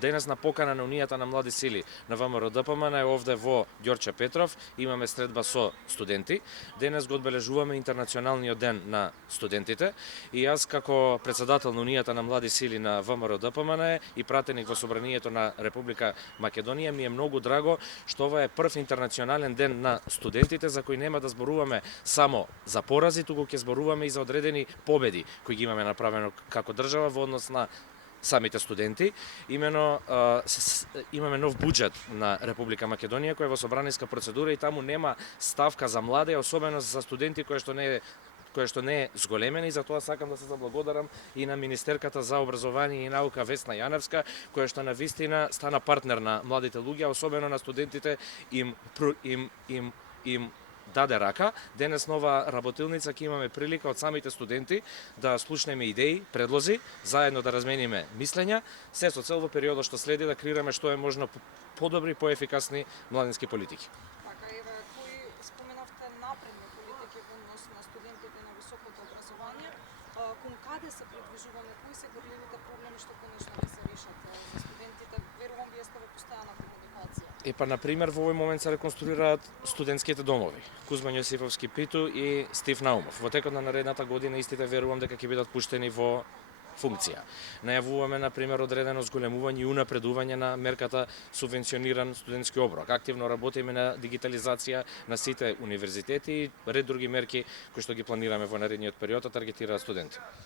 денес на покана на Унијата на млади сили на ВМРО ДПМН е овде во Ѓорче Петров, имаме средба со студенти. Денес го одбележуваме интернационалниот ден на студентите и јас како председател на Унијата на млади сили на ВМРО ДПМН и пратеник во Собранието на Република Македонија, ми е многу драго што ова е прв интернационален ден на студентите за кој нема да зборуваме само за порази, туку ќе зборуваме и за одредени победи кои ги имаме направено како држава во однос на самите студенти. Имено имаме нов буџет на Република Македонија кој е во собраниска процедура и таму нема ставка за млади, особено за студенти која што не е зголемена, и затоа сакам да се заблагодарам и на Министерката за образование и наука Весна Јаневска, која што навистина стана партнер на младите луѓе, особено на студентите им даде рака. Денес нова работилница ќе имаме прилика од самите студенти да слушнеме идеи, предлози, заедно да размениме мислења, се со цел во периодот што следи да креираме што е можно подобри, поефикасни младински политики. Така, еве, кои споменавте напредни политики во однос на студентите на високото образование, кон каде се придвижуваме, кои се горливите проблеми што конечно не се решат за студентите? Верувам вие сте во постојана комуникација. На пример, во овој момент се реконструираат студентските домови Кузман Јосифовски Питу и Стив Наумов. Во текот на наредната година истите верувам дека ќе бидат пуштени во функција. Најавуваме, на пример, одредено зголемување и унапредување на мерката субвенциониран студентски оброк. Активно работиме на дигитализација на сите универзитети и ред други мерки кои што ги планираме во наредниот период, а таргетираат студенти.